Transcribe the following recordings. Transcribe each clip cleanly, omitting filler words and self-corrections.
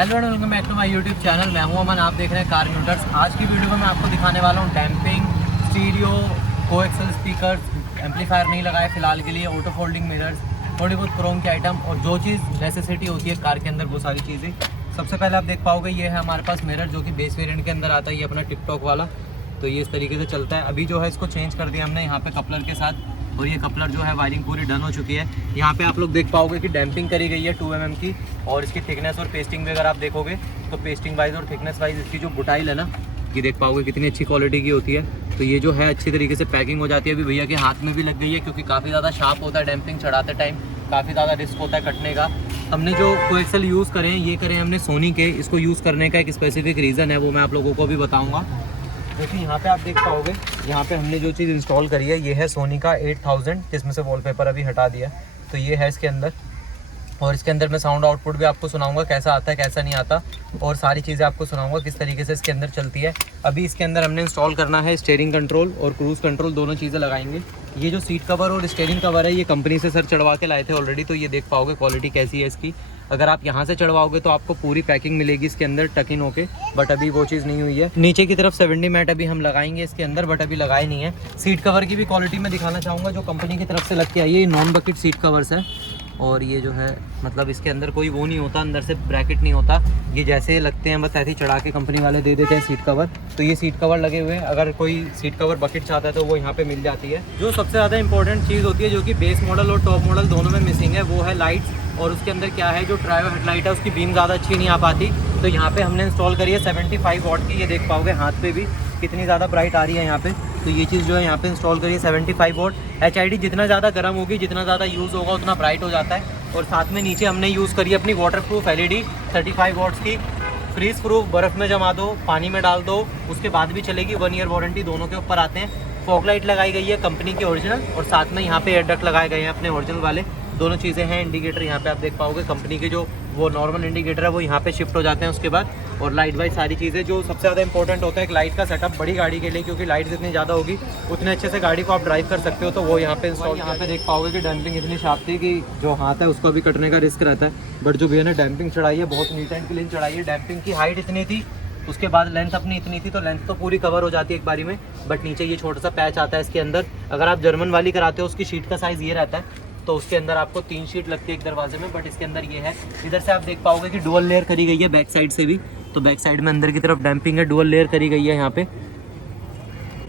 Hello and welcome back to my YouTube channel. मैं हूं अमन, आप देख रहे हैं कार न्यूटर्स। आज की वीडियो में मैं आपको दिखाने वाला हूं damping, stereo, coaxial speakers, amplifier नहीं लगाए फिलहाल के लिए, ऑटो फोल्डिंग मिरर्स, थोड़ी बहुत क्रोम की आइटम और जो चीज़ नेसेसिटी होती है कार के अंदर वो सारी चीज़ें। सबसे पहले आप देख पाओगे ये है हमारे पास मिरर जो कि बेस वेरिएंट के अंदर आता है, ये अपना टिकटॉक वाला। तो ये इस तरीके से चलता है। अभी जो है इसको चेंज कर दिया हमने यहाँ पे कपलर के साथ, और ये कपलर जो है वायरिंग पूरी डन हो चुकी है। यहाँ पे आप लोग देख पाओगे कि डैम्पिंग करी गई है 2 mm की, और इसकी थिकनेस और पेस्टिंग भी अगर आप देखोगे तो पेस्टिंग वाइज और थिकनेस वाइज इसकी जो बुटाइल है ना, ये देख पाओगे कितनी अच्छी क्वालिटी की होती है। तो ये जो है अच्छी तरीके से पैकिंग हो जाती है। अभी भैया के हाथ में भी लग गई है क्योंकि काफ़ी ज़्यादा शार्प होता है डैम्पिंग चढ़ाते टाइम, काफ़ी ज़्यादा रिस्क होता है कटने का। हमने जो कोएक्सल यूज़ करें ये करें हमने सोनी के। इसको यूज़ करने का एक स्पेसिफिक रीज़न है, वो मैं आप लोगों को भी बताऊँगा। क्योंकि यहाँ पे आप देख पाओगे, यहाँ पे हमने जो चीज़ इंस्टॉल करी है ये है सोनी का 8000, जिसमें से वॉलपेपर अभी हटा दिया। तो ये है इसके अंदर, और इसके अंदर मैं साउंड आउटपुट भी आपको सुनाऊंगा कैसा आता है कैसा नहीं आता, और सारी चीज़ें आपको सुनाऊंगा किस तरीके से इसके अंदर चलती है। अभी इसके अंदर हमने इंस्टॉल करना है स्टीयरिंग कंट्रोल और क्रूज़ कंट्रोल, दोनों चीज़ें लगाएंगे। ये जो सीट कवर और स्टीयरिंग कवर है ये कंपनी से सर चढ़वा के लाए थे ऑलरेडी, तो ये देख पाओगे क्वालिटी कैसी है इसकी। अगर आप यहाँ से चढ़वाओगे तो आपको पूरी पैकिंग मिलेगी इसके अंदर टक इन होके, बट अभी वो चीज़ नहीं हुई है। नीचे की तरफ 70 मैट अभी हम लगाएंगे इसके अंदर, बट अभी लगाए नहीं है। सीट कवर की भी क्वालिटी मैं दिखाना चाहूँगा जो कंपनी की तरफ से लग के आई है। ये नॉन बकेट सीट कवर्स है, और ये जो है मतलब इसके अंदर कोई वो नहीं होता, अंदर से ब्रैकेट नहीं होता, ये जैसे लगते हैं बस ऐसे ही चढ़ा के कंपनी वाले दे देते हैं सीट कवर। तो ये सीट कवर लगे हुए हैं, अगर कोई सीट कवर बकेट चाहता है तो वो यहाँ पे मिल जाती है। जो सबसे ज़्यादा इंपॉर्टेंट चीज़ होती है जो कि बेस मॉडल और टॉप मॉडल दोनों में मिसिंग है, वो है लाइट्स। और उसके अंदर क्या है, जो ट्रायो हेडलाइट है उसकी बीम ज़्यादा अच्छी नहीं आ पाती। तो यहाँ पे हमने इंस्टॉल करी है 75 वाट की, ये देख पाओगे हाथ पे भी कितनी ज़्यादा ब्राइट आ रही है यहाँ पे। तो ये चीज़ जो है यहाँ पे इंस्टॉल करी है 75 वाट। HID जितना ज़्यादा गर्म होगी, जितना ज़्यादा यूज़ होगा उतना ब्राइट हो जाता है। और साथ में नीचे हमने यूज़ करी है अपनी वाटर प्रूफ LED 35 वाट्स की, फ्रीज प्रूफ, बर्फ़ में जमा दो, पानी में डाल दो, उसके बाद भी चलेगी, 1 ईयर वारंटी दोनों के ऊपर आते हैं। फॉग लाइट लगाई गई है कंपनी की ओरिजिनल, और साथ में यहाँ पे एयर डक्ट लगाए गए हैं अपने ओरिजिनल वाले, दोनों चीज़ें हैं। इंडिकेटर यहाँ पे आप देख पाओगे कंपनी के जो वो नॉर्मल इंडिकेटर है वो यहाँ पे शिफ्ट हो जाते हैं उसके बाद। और लाइट वाइज सारी चीज़ें, जो सबसे ज़्यादा इंपॉर्टेंट होता है एक लाइट का सेटअप बड़ी गाड़ी के लिए, क्योंकि लाइट जितनी ज़्यादा होगी उतने अच्छे से गाड़ी को आप ड्राइव कर सकते हो। तो वो यहाँ पे इंस्टॉल, यहाँ पे देख पाओगे कि डैम्पिंग इतनी शार्प थी कि जो हाथ है उसको भी कटने का रिस्क रहता है। बट जो भैया ने डैम्पिंग चढ़ाई है बहुत नीट एंड क्लीन चढ़ाई है। डैम्पिंग की हाइट इतनी थी, उसके बाद लेंथ अपनी इतनी थी, तो लेंथ तो पूरी कवर हो जाती है एक बारी में। बट नीचे ये छोटा सा पैच आता है इसके अंदर। अगर आप जर्मन वाली कराते हो उसकी शीट का साइज़ ये रहता है, तो उसके अंदर आपको 3 शीट लगती है एक दरवाजे में, बट इसके अंदर ये है। इधर से आप देख पाओगे कि डुअल लेयर करी गई है बैक साइड से भी, तो बैक साइड में अंदर की तरफ डैम्पिंग है, डुअल लेयर करी गई है यहाँ पे,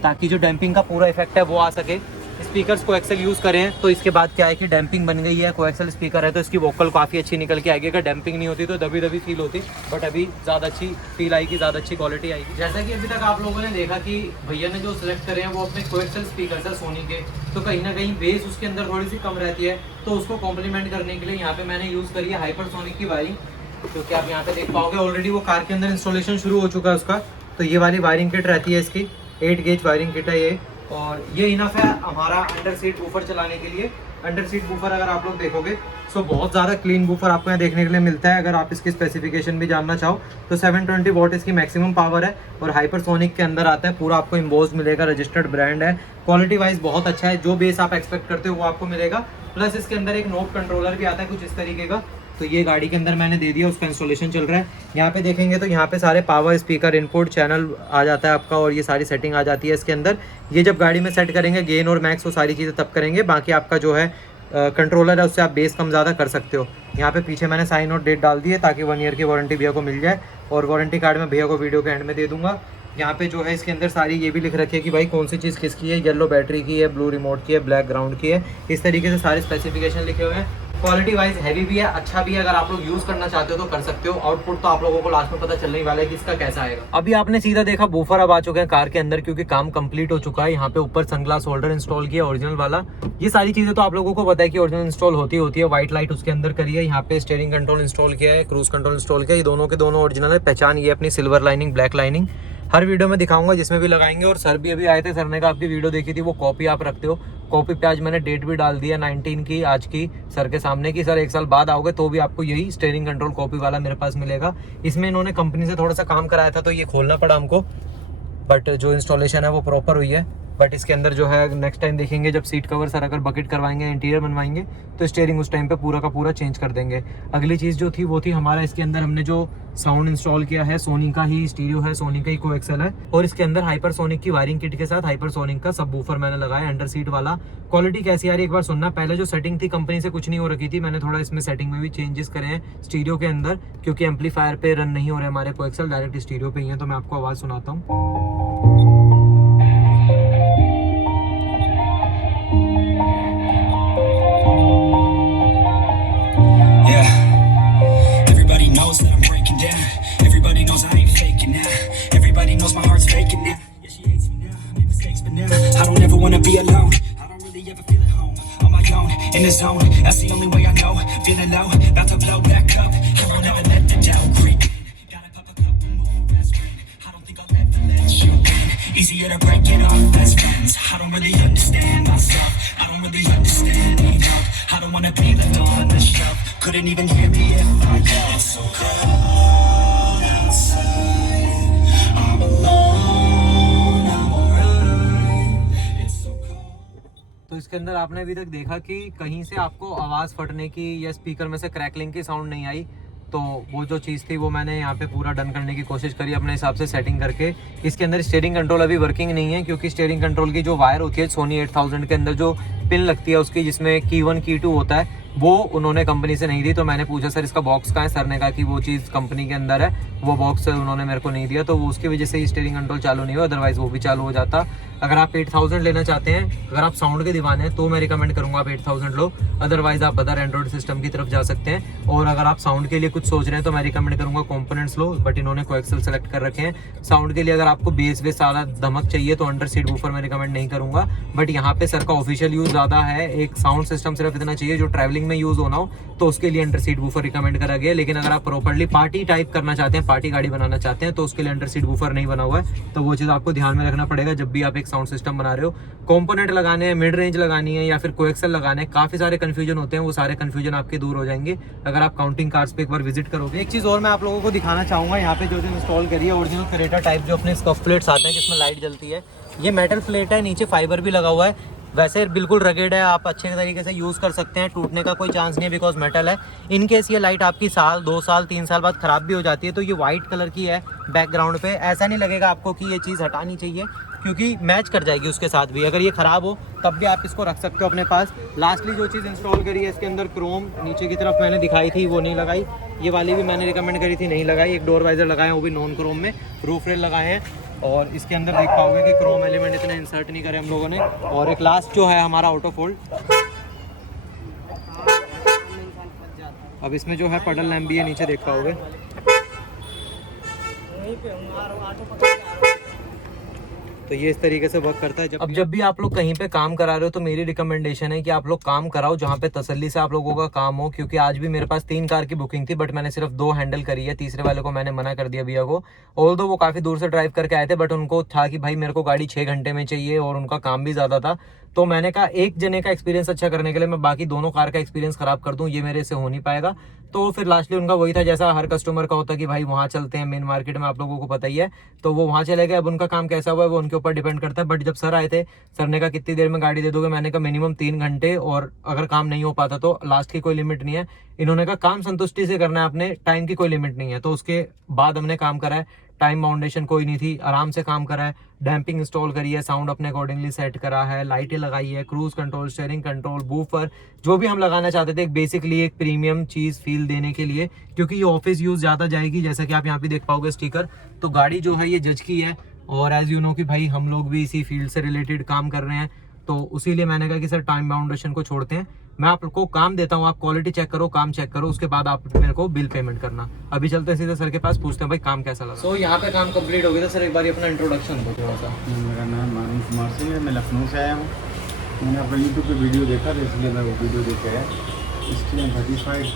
ताकि जो डैम्पिंग का पूरा इफेक्ट है वो आ सके। स्पीकर्स कोएक्सल यूज़ करें तो इसके बाद क्या है कि डैम्पिंग बन गई है, कोएक्सल स्पीकर है तो इसकी वोकल काफ़ी अच्छी निकल के आएगी। अगर डैम्पिंग नहीं होती तो दबी दबी फील होती, बट अभी ज़्यादा अच्छी फील आएगी, ज़्यादा अच्छी क्वालिटी आएगी। जैसा कि अभी तक आप लोगों ने देखा कि भैया ने जो सिलेक्ट करे हैं वो अपने कोएक्सल स्पीकर है सोनी के, तो कहीं ना कहीं बेस उसके अंदर थोड़ी सी कम रहती है, तो उसको कॉम्प्लीमेंट करने के लिए यहाँ पे मैंने यूज़ करी है हाइपरसोनिक की वायरिंग, क्योंकि आप यहाँ पे देख पाओगे ऑलरेडी वो कार के अंदर इंस्टॉलेशन शुरू हो चुका है उसका। तो ये वाली वायरिंग किट रहती है इसकी, 8 गेज वायरिंग किट है ये, और ये इनफ है हमारा अंडर सीट बूफर चलाने के लिए। अंडर सीट बूफर अगर आप लोग देखोगे तो बहुत ज़्यादा क्लीन बूफर आपको यहाँ देखने के लिए मिलता है। अगर आप इसकी स्पेसिफिकेशन भी जानना चाहो तो 720 वॉट इसकी मैक्सिमम पावर है, और हाइपरसोनिक के अंदर आता है। पूरा आपको इम्बोज मिलेगा, रजिस्टर्ड ब्रांड है, क्वालिटी वाइज बहुत अच्छा है। जो बेस आप एक्सपेक्ट करते हो वो आपको मिलेगा। प्लस इसके अंदर एक नोब कंट्रोलर भी आता है कुछ इस तरीके का, तो ये गाड़ी के अंदर मैंने दे दिया, उसका इंस्टॉलेशन चल रहा है। यहाँ पे देखेंगे तो यहाँ पे सारे पावर, स्पीकर, इनपुट, चैनल आ जाता है आपका, और ये सारी सेटिंग आ जाती है इसके अंदर। ये जब गाड़ी में सेट करेंगे गेन और मैक्स, वो सारी चीज़ें तब करेंगे। बाकी आपका जो है कंट्रोलर है उससे आप बेस कम ज़्यादा कर सकते हो। यहाँ पे पीछे मैंने साइन और डेट डाल दी है ताकि 1 ईयर की वारंटी भैया को मिल जाए, और वारंटी कार्ड में भैया को वीडियो के एंड में दे दूंगा। यहाँ पे जो है इसके अंदर सारी ये भी लिख रखी है कि भाई कौन सी चीज़ किसकी है, येलो बैटरी की है, ब्लू रिमोट की है, ब्लैक ग्राउंड की है, इस तरीके से सारे स्पेसिफिकेशन लिखे हुए हैं। क्वालिटी वाइज हैवी भी है, अच्छा भी है। अगर आप लोग यूज़ करना चाहते हो तो कर सकते हो। आउटपुट तो आप लोगों को लास्ट में पता चलने ही वाला है कि इसका कैसा आएगा। अभी आपने सीधा देखा बूफर अब आ चुके हैं कार के अंदर, क्योंकि काम कंप्लीट हो चुका है। यहाँ पे ऊपर सनग्लास होल्डर इंस्टॉल किया ओरिजिनल वाला। ये सारी चीज़ें तो आप लोगों को पता है कि ओरिजिनल इंस्टॉल होती है। व्हाइट लाइट उसके अंदर करी है। यहाँ पे स्टीयरिंग कंट्रोल इंस्टॉल किया है, क्रूज कंट्रोल इंस्टॉल किया है। ये दोनों के दोनों ओरिजिनल है। पहचान ये अपनी सिल्वर लाइनिंग, ब्लैक लाइनिंग हर वीडियो में दिखाऊंगा जिसमें भी लगाएंगे। और सर भी अभी आए थे, सर ने कहा आपकी वीडियो देखी थी, वो कॉपी आप रखते हो। कॉपी पे आज मैंने डेट भी डाल दिया 19 की आज की, सर के सामने की। सर 1 साल बाद आओगे तो भी आपको यही स्टीयरिंग कंट्रोल कॉपी वाला मेरे पास मिलेगा। इसमें इन्होंने कंपनी से थोड़ा सा काम कराया था तो ये खोलना पड़ा हमको, बट जो इंस्टॉलेशन है वो प्रॉपर हुई है। बट इसके अंदर जो है नेक्स्ट टाइम देखेंगे जब सीट कवर सर अगर बकेट करवाएंगे, इंटीरियर बनवाएंगे तो स्टीयरिंग उस टाइम पे पूरा का पूरा चेंज कर देंगे। अगली चीज़ जो थी वो थी हमारा इसके अंदर हमने जो साउंड इंस्टॉल किया है, सोनी का ही स्टीरियो है, सोनी का ही कोएक्सल है, और इसके अंदर हाइपरसोनिक की वायरिंग किट के साथ हाइपरसोनिक का सबवूफर मैंने लगाया अंडर सीट वाला। क्वालिटी कैसी आ रही है एक बार सुनना। पहले जो सेटिंग थी कंपनी से कुछ नहीं हो रखी थी, मैंने थोड़ा इसमें सेटिंग में भी चेंजेस करे हैं स्टीरियो के अंदर, क्योंकि एम्पलीफायर पे रन नहीं हो रहे हमारे कोएक्सल, डायरेक्ट स्टीरियो पे ही है। तो मैं आपको आवाज़ सुनाता हूँ। I don't ever wanna be alone. I don't really ever feel at home. On my own, in the zone. That's the only way I know. Feeling low, about to blow back up. Here I'll never let the doubt creep in. Gotta pop a couple more aspirin. I don't think I'll ever let you in. Easier to break it off best friends. I don't really understand myself. I don't really understand enough. I don't wanna be left on the shelf. Couldn't even hear me if I yelled. It's so cold outside. I'm alone. तो इसके अंदर आपने अभी तक देखा कि कहीं से आपको आवाज़ फटने की या स्पीकर में से क्रैकलिंग की साउंड नहीं आई। तो वो जो चीज़ थी वो मैंने यहाँ पे पूरा डन करने की कोशिश करी अपने हिसाब से सेटिंग करके। इसके अंदर स्टीयरिंग कंट्रोल अभी वर्किंग नहीं है, क्योंकि स्टीयरिंग कंट्रोल की जो वायर होती है सोनी 8000 के अंदर जो पिन लगती है उसकी, जिसमें की 1 की 2 होता है, वो उन्होंने कंपनी से नहीं दी। तो मैंने पूछा सर इसका बॉक्स कहाँ है, सर ने कहा कि वो चीज़ कंपनी के अंदर है, वो बॉक्स उन्होंने मेरे को नहीं दिया। तो वो उसकी वजह से स्टीयरिंग कंट्रोल चालू नहीं हुआ, अदरवाइज वो भी चालू हो जाता। अगर आप 8000 लेना चाहते हैं, अगर आप साउंड के दीवाने हैं तो मैं रिकमेंड करूंगा आप 8000 लो, अदरवाइज आप अदर एंड्रॉइड सिस्टम की तरफ जा सकते हैं। और अगर आप साउंड के लिए कुछ सोच रहे हैं तो मैं रिकमेंड करूंगा कंपोनेंट्स लो, बट इन्होंने कोएक्सल सेलेक्ट कर रखे हैं। साउंड के लिए अगर आपको बेस वेस ज़्यादा धमक चाहिए तो अंडर सीट वूफर मैं रिकमेंड नहीं करूंगा, बट यहाँ पे सर का ऑफिशियल यूज़ ज़्यादा है। एक साउंड सिस्टम सिर्फ इतना चाहिए जो ट्रैवलिंग में यूज़ होना हो, तो उसके लिए अंडर सीट वूफर रिकमेंड करा गया। लेकिन अगर आप प्रॉपर्ली पार्टी टाइप करना चाहते हैं, पार्टी गाड़ी बनाना चाहते हैं, तो उसके लिए अंडर सीट वूफर नहीं बना हुआ है। तो वो चीज़ आपको ध्यान में रखना पड़ेगा जब भी आप एक साउंड सिस्टम बना रहे हो। कंपोनेंट लगाने हैं, मिड रेंज लगानी है या फिर कोएक्सल लगाने हैं, काफ़ी सारे कन्फ्यूजन होते हैं, वो सारे कन्फ्यूजन आपके दूर हो जाएंगे अगर आप काउंटिंग कार्स पे एक बार विजिट करोगे। एक चीज़ और मैं आप लोगों को दिखाना चाहूँगा, यहाँ पे जो इंस्टॉल करी है ओरिजिनल क्रेटा टाइप जो अपने स्कफ प्लेट्स आते हैं जिसमें लाइट जलती है, ये मेटल प्लेट है, नीचे फाइबर भी लगा हुआ है। वैसे बिल्कुल रगेड है, आप अच्छे तरीके से यूज़ कर सकते हैं, टूटने का कोई चांस नहीं है बिकॉज मेटल है। इन केस ये लाइट आपकी साल 2 साल 3 साल बाद ख़राब भी हो जाती है तो ये वाइट कलर की है बैकग्राउंड पे, ऐसा नहीं लगेगा आपको कि ये चीज़ हटानी चाहिए, क्योंकि मैच कर जाएगी उसके साथ भी। अगर ये ख़राब हो तब भी आप इसको रख सकते हो अपने पास। लास्टली जो चीज़ इंस्टॉल करी है इसके अंदर क्रोम नीचे की तरफ मैंने दिखाई थी वो नहीं लगाई, ये वाली भी मैंने रिकमेंड करी थी नहीं लगाई। एक डोर वाइजर लगाए हैं वो भी नॉन क्रोम में, रूफ रेल लगाए हैं, और इसके अंदर देख पाओगे कि क्रोम एलिमेंट इतने इंसर्ट नहीं करे हम लोगों ने। और एक लास्ट जो है हमारा ऑटो फोल्ड, अब इसमें जो है पडल लैम्प भी है नीचे देख पाओगे। तो ये इस तरीके से वर्क करता है। जब भी आप लोग कहीं पे काम करा रहे हो तो मेरी रिकमेंडेशन है कि आप लोग काम कराओ जहाँ पे तसल्ली से आप लोगों का काम हो, क्योंकि आज भी मेरे पास 3 कार की बुकिंग थी बट मैंने सिर्फ 2 हैंडल करी है, तीसरे वाले को मैंने मना कर दिया भैया को। ऑल्दो वो काफ़ी दूर से ड्राइव करके आए थे बट उनको था कि भाई मेरे को गाड़ी 6 घंटे में चाहिए और उनका काम भी ज़्यादा था। तो मैंने कहा एक जने का एक्सपीरियंस अच्छा करने के लिए मैं बाकी दोनों कार का एक्सपीरियंस खराब कर दूं, ये मेरे से हो नहीं पाएगा। तो फिर लास्टली उनका वही था जैसा हर कस्टमर का होता है कि भाई वहाँ चलते हैं मेन मार्केट में, आप लोगों को पता ही है। तो वो वहाँ चले गए, अब उनका काम कैसा हुआ है वो उनके ऊपर डिपेंड करता है। बट जब सर आए थे, सर ने कहा कितनी देर में गाड़ी दे दोगे, मैंने कहा मिनिमम 3 घंटे, और अगर काम नहीं हो पाता तो लास्ट की कोई लिमिट नहीं है। इन्होंने कहा काम संतुष्टि से करना है अपने, टाइम की कोई लिमिट नहीं है। तो उसके बाद हमने काम करा है, टाइम बाउंडेशन कोई नहीं थी, आराम से काम करा है, डैम्पिंग इंस्टॉल करी है, साउंड अपने अकॉर्डिंगली सेट करा है, लाइटें लगाई है, cruise control, steering control, woofer, जो भी हम लगाना चाहते थे एक बेसिकली एक प्रीमियम चीज़ फील देने के लिए, क्योंकि ये ऑफिस यूज़ ज़्यादा जाएगी। जैसा कि आप यहाँ पे देख पाओगे स्टिकर, तो गाड़ी जो है ये जज की है, और एज यू नो कि भाई हम लोग भी इसी फील्ड से रिलेटेड काम कर रहे हैं, तो उसी लिए मैंने कहा कि सर टाइम बाउंडेशन को छोड़ते हैं, मैं आपको काम देता हूँ, आप क्वालिटी चेक करो, काम चेक करो, उसके बाद आप मेरे को बिल पेमेंट करना। अभी चलते हैं सीधे सर के पास, पूछते हैं भाई काम कैसा लगा। सो यहाँ पे काम कंप्लीट हो गया था सर, एक बार अपना इंट्रोडक्शन दो थोड़ा सा। मेरा नाम मानव कुमार सिंह है, मैं लखनऊ से आया हूँ। मैंने अपना यूट्यूब पे वीडियो देखा था इसलिए मैं वो वीडियो देख के आया। इसके 35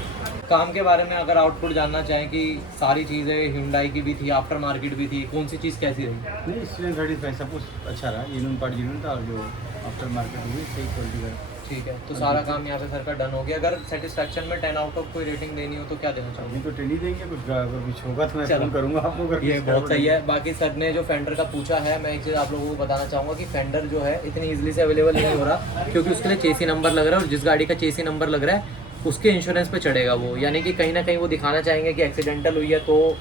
काम के बारे में अगर आउटपुट जानना चाहें कि सारी चीज़ें Hyundai की भी थी, आफ्टर मार्केट भी थी, कौन सी चीज़ कैसी रही? नहीं, इसलिए 35 सब कुछ अच्छा रहा, यूनियन पार्ट यूनियन था, और जो आफ्टर मार्केट हुई सही क्वालिटी का। ठीक है, तो सारा काम यहाँ पे सर का डन हो गया। अगर सेटिस्फेक्शन में 10 आउट ऑफ कोई रेटिंग देनी हो तो क्या देना चाहोगे? अभी तो 10 ही देंगे, कुछ होगा तो मैं चलो। फोन करूँगा आपको। अगर ये कुछ बहुत गड़बड़ सही है। बाकी सर ने जो फेंडर का पूछा है, मैं एक चीज़ आप लोगों को बताना चाहूँगा कि फेंडर जो है इतनी ईजिली से अवेलेबल नहीं हो रहा, क्योंकि उसके लिए चेसी नंबर लग रहा है, और जिस गाड़ी का चेसी नंबर लग रहा है उसके इंश्योरेंस पे चढ़ेगा वो, यानी कि कहीं ना कहीं वो दिखाना चाहेंगे कि एक्सीडेंटल हुई है तो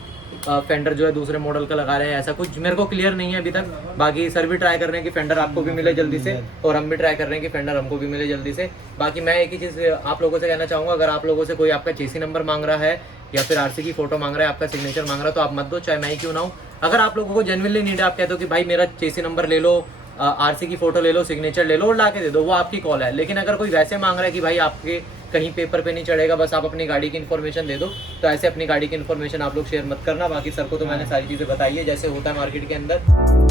फेंडर जो है दूसरे मॉडल का लगा रहे हैं। ऐसा कुछ मेरे को क्लियर नहीं है अभी तक। बाकी सर भी ट्राई कर रहे हैं कि फेंडर आपको भी मिले जल्दी से, और हम भी ट्राई कर रहे हैं कि फेंडर हमको भी मिले जल्दी से। बाकी मैं एक ही चीज़ आप लोगों से कहना चाहूँगा, अगर आप लोगों से कोई आपका चेसी नंबर मांग रहा है या फिर आरसी की फोटो मांग रहा है, आपका सिग्नेचर मांग रहा है, तो आप मत दो, चाहे मैं ही क्यों ना हूँ। अगर आप लोगों को जेन्युइनली नीड है, आप कहते हो कि भाई मेरा चेसी नंबर ले लो, आरसी की फोटो ले लो, सिग्नेचर ले लो और ला के दे दो, वो आपकी कॉल है। लेकिन अगर कोई वैसे मांग रहा है कि भाई आपके कहीं पेपर पे नहीं चढ़ेगा, बस आप अपनी गाड़ी की इन्फॉर्मेशन दे दो, तो ऐसे अपनी गाड़ी की इन्फॉर्मेशन आप लोग शेयर मत करना। बाकी सर को तो मैंने सारी चीज़ें बताई है जैसे होता है मार्केट के अंदर।